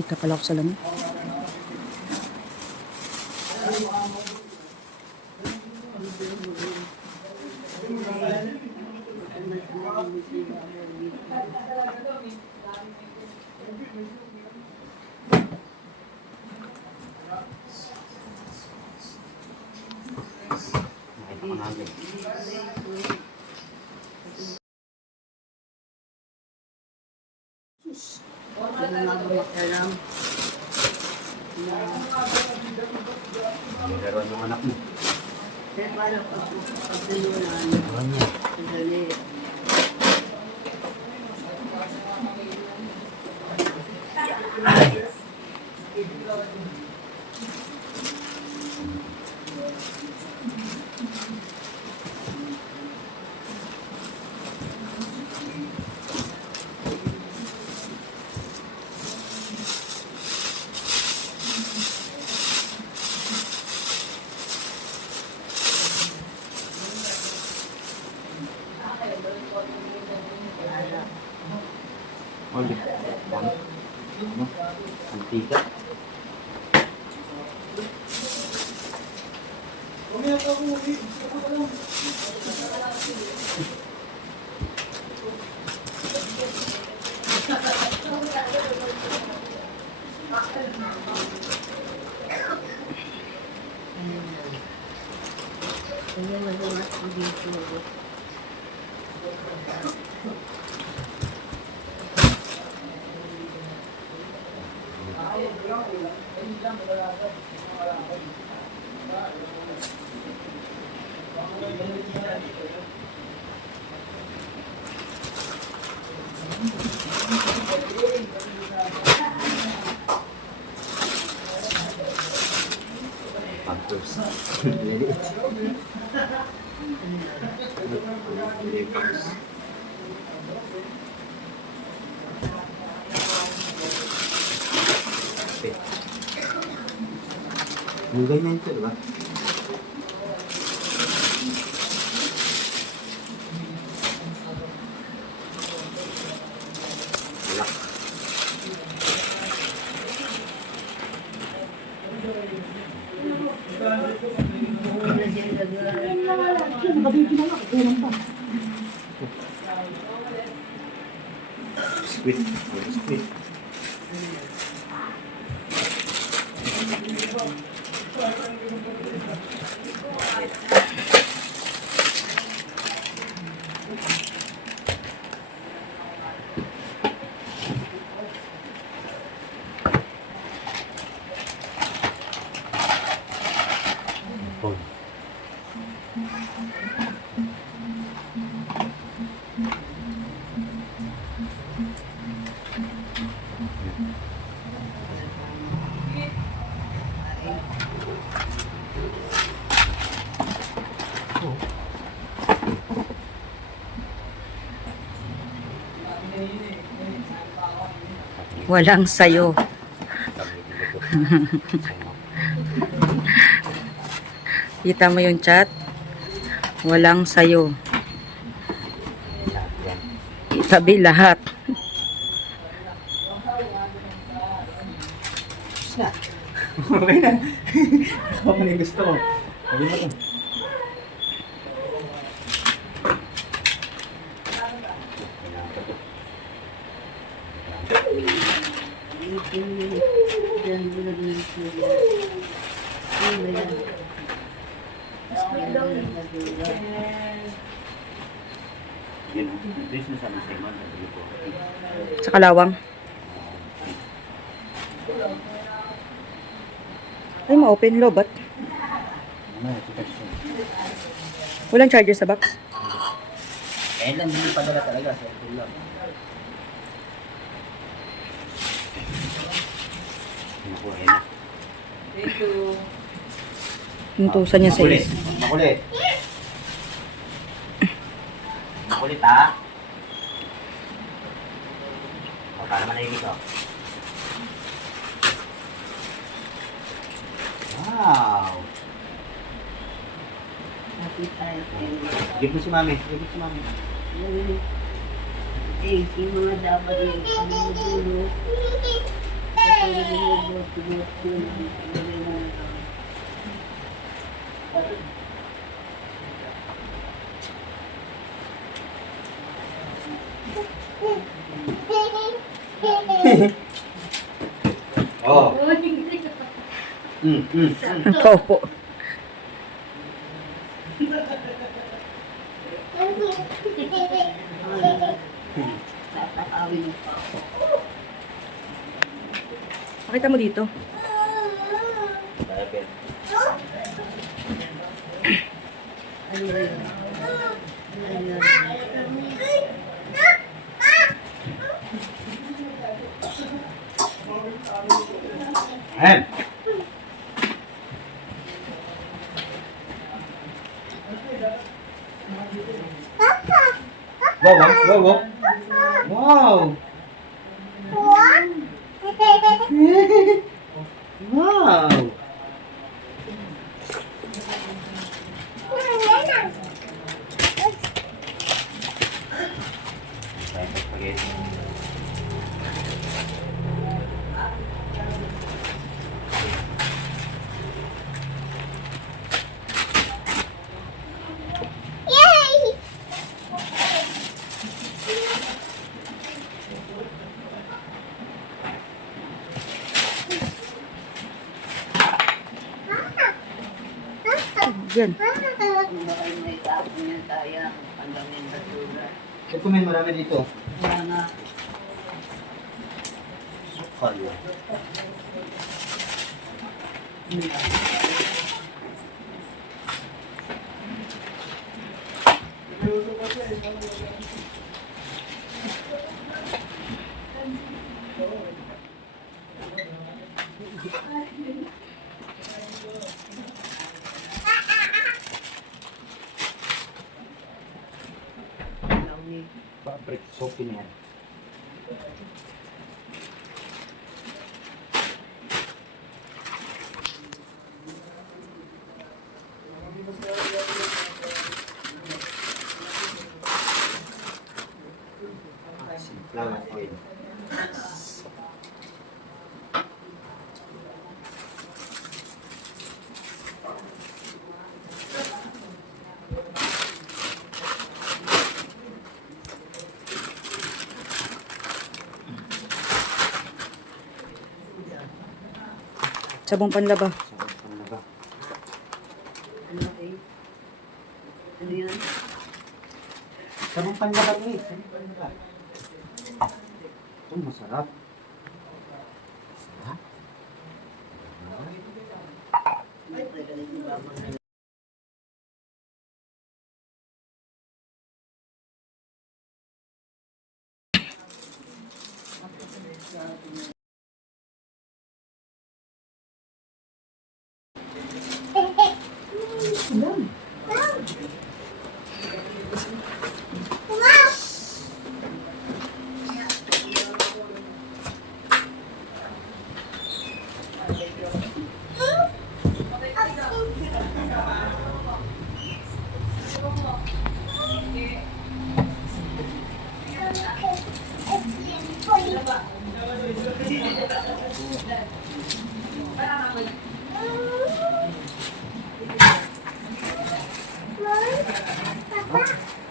Kita pala ako sa lamig. Meron yung anak mo. Oli, antika. Pantos. Yung ganyan ito, diba? Squid. Squid. Walang sayo. Kita mo yung chat? Walang sayo. Itabi lahat. Okay na. Ako na yung gusto ko. Sabi mo to. Yan o. Ito yung sinasabi sa iman. Sa kalawang. Ay, ma-open low, ba't? Ano, ito text. Walang charger sa box. Eh lang, hindi padala talaga. Sa ito lang. Naku, ayun na. Hintusan niya sa Makulit. is. Makulit. Makulit ha. O, para manahimik ko. Wow. Give mo si mami. Give mo si mami. Eh, yung mga dapat yung dulo, katulad ng mga dulo, Oh. Opo. tatakawin pa. Pakita mo dito. Ano yun? Ano yun? Ayan. Wow, wow, wow. Wow. Wow. Diyan. Kung baka may tapon yan sayang, hanggang yung basura. Ito may marami dito. Kaya nga, Sukal. Fabric soap yan. Sunflower oil. Sabong panlaba. ano eh? Ano yun? Sabong panlaba ni. Sabong panlaba. Ito masarap. Masarap. Ay, pwede yung babang na.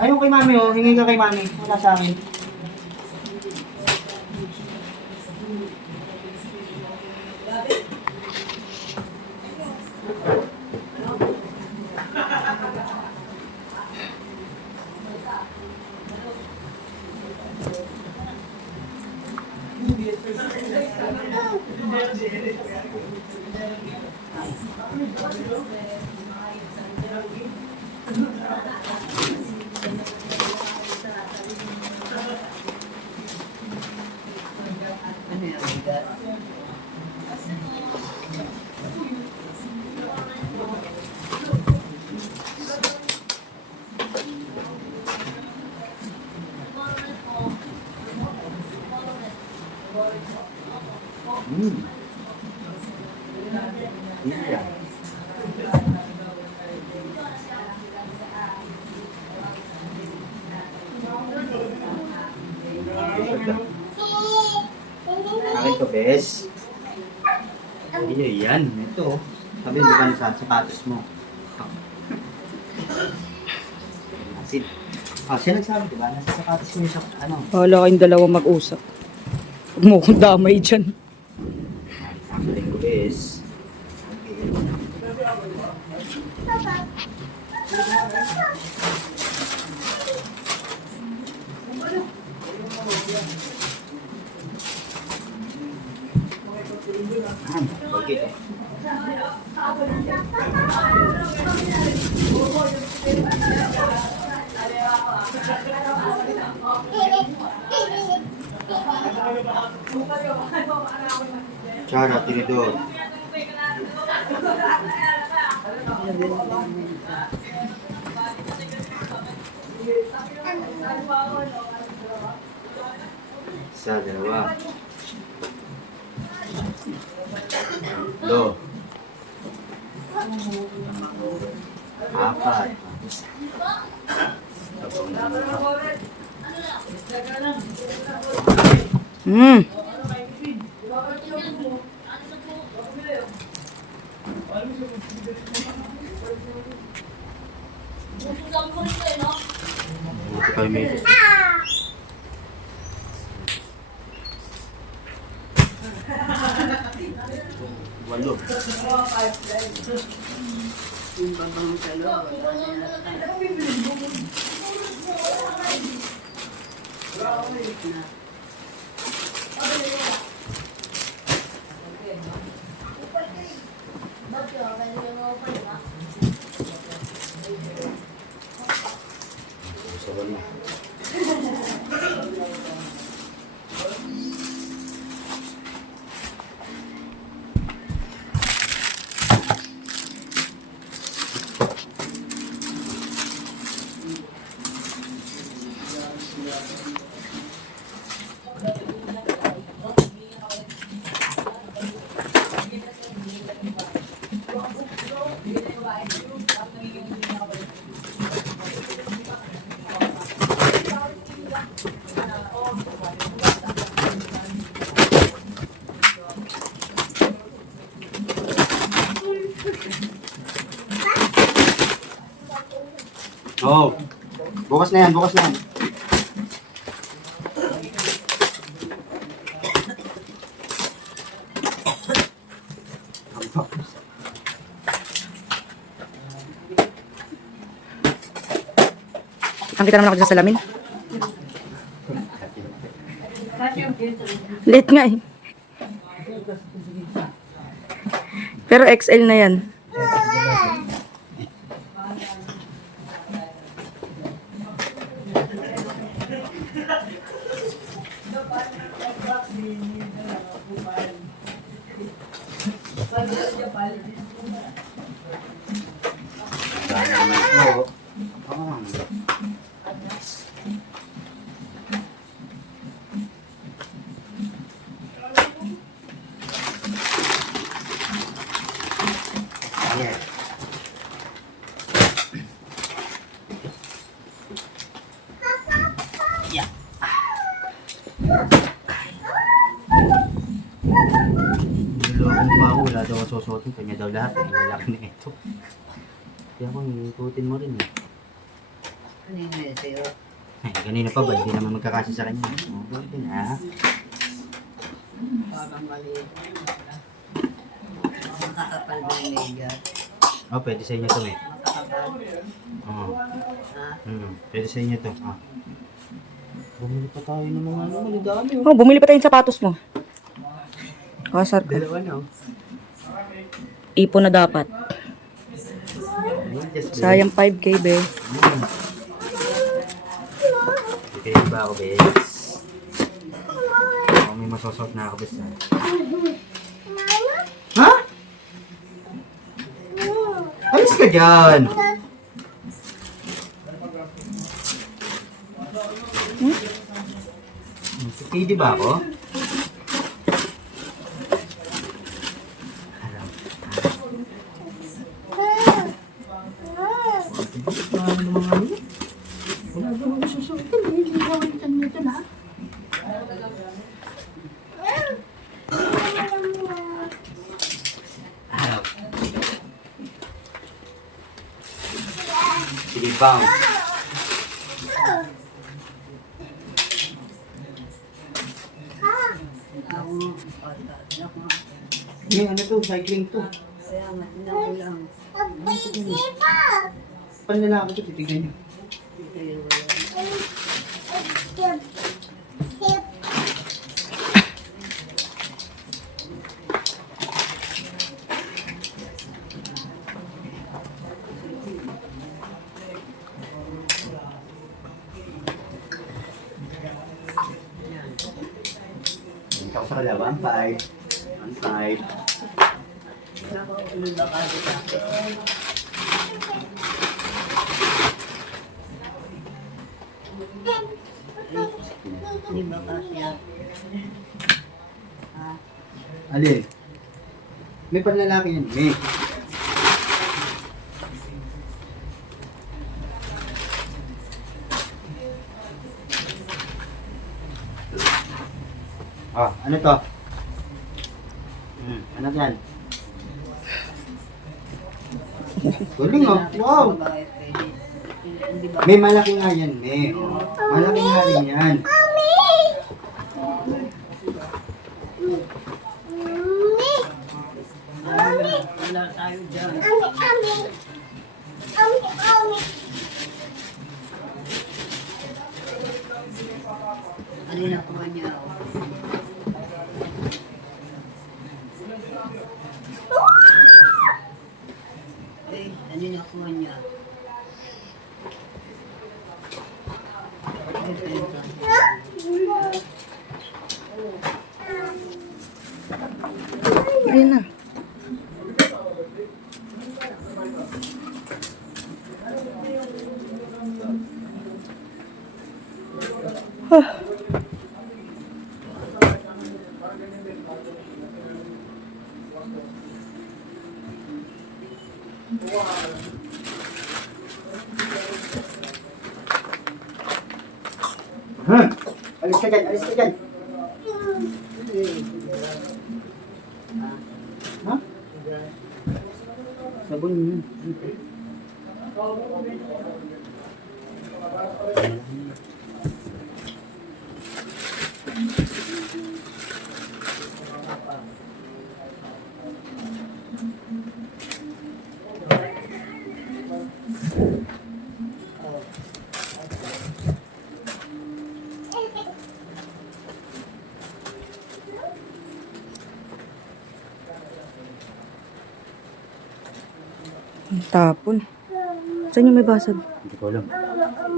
Ayaw kay mami oh. Hingi ka kay mami. Wala sa akin. Ano yung bigat? Yeah. Akin to, bes. Iyo, yan. Ito. Sabi, di ba sa sapatos mo? Asin. Siya nagsabi, di ba? Nasa sapatos mo yung ano? Bahala kayong dalawa mag-usap. Huwag mo akong damay dyan. Sabi ko, bes. Okay. Cara, tinidor. Isa, dalawa. Do. Apat. Hmm. Buti kayo may isa. Walo. Yung babang sa loob. Sa walo. Oh. Bukas na yan, bukas na yan. Ang kita naman ako dyan sa salamin. Late nga eh. Pero XL na yan. Nilolokong pa ako, wala daw ako susuotin. Kanya daw lahat, eh. Lalaki na ito. Kaya ako, ikutin mo rin eh. Ano yung may sa'yo? Ay, kanina pa ba? Hindi naman magkakasya sa kanya. Okay din ha. Parang maliit. Makakapal ba yung media? Oh, pwede sa inyo to eh. Makakapal. Oo. Ha? Pwede sa inyo to. Ah. Bumili pa tayo ng mga ano, malidami oh. Oh, bumili pa tayong sapatos mo. Kasar ka. Dalawa no? Ipon na dapat. Just Sayang 5K, be. okay ba ako, bes? Oh, may masosot na ako, bes. Ha? Alis ka dyan! Pwede ba ako? Sige, bang. May ano to, cycling to. Kaya nga, inakulang. Panlalaki to, titignan nyo. Kaya wala. Ito ko sa kalaban, 5. 1-5. Nakaulo ba kasi sa akin? Hindi ba kasi Alin? May panlalaki yan, may. Ah, ano to? Ano yan? Galing ah, wow! Hindi ba? May malaki nga yan, may. Malaki nga rin yan. Wala tayo dyan. Ano na po niya? Ano na po niya? Ayun na. Alis ka dyan, alis ka dyan. Ha? Sabon yun. Ang tapon. Saan yung may basag? Hindi ko alam.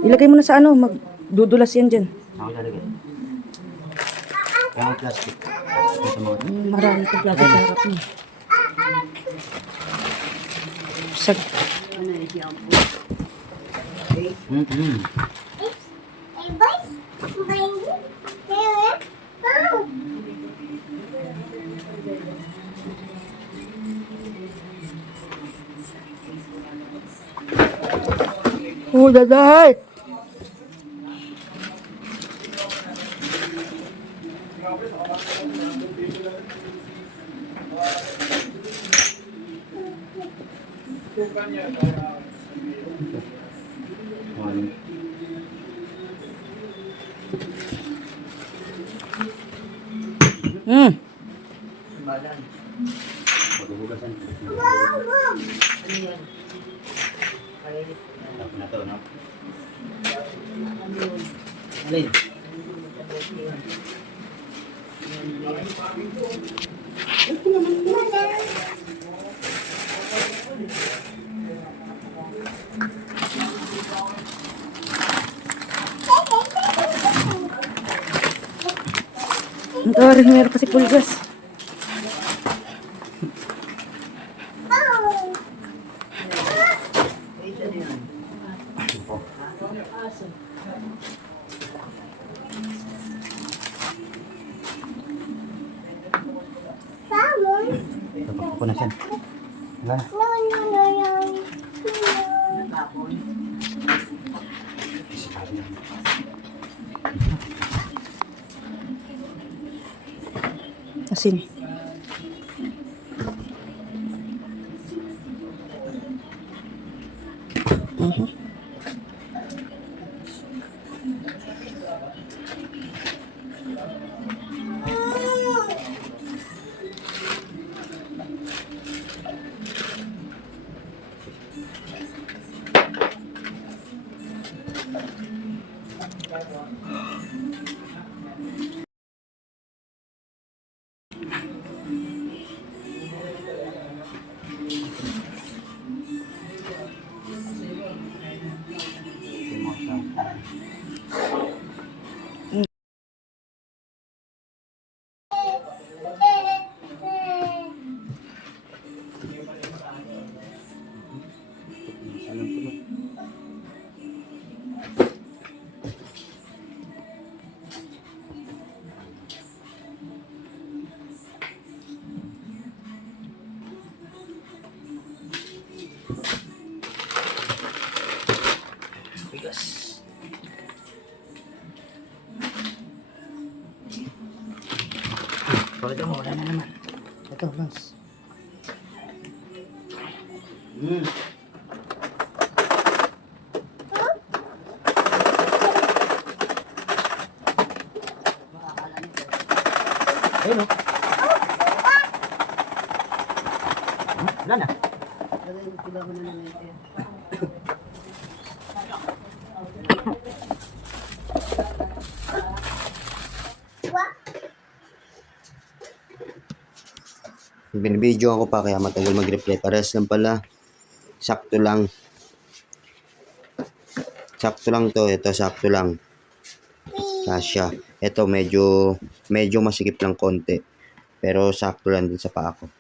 Ilagay mo na sa ano, magdudulas yan dyan. Ako talaga. Kaya ang plastic. Ito mga Marami kong plato sa harap niya. Sag. Ano yung shampoo? Oh, daday! Balan. Maghuhugasan. Ano yan? Kalit. Tapos na to, no? Ano yun? Alin? Yan, yan. Dari, meron kasi pulgas. Ito na yun. Tapos ko na siya. Wala na. Natapon. Asin. Bigas. Ito mo, wala na naman. Ito, Lance. Ayun o. Wala na. Diba mo na naman ito? Binibidyo ako pa kaya matagal mag-reply. Pares lang pala. Sakto lang. Sakto lang to. Ito, sakto lang. Kasya. Ito, medyo masikip lang konti. Pero sakto lang din sa paa ko.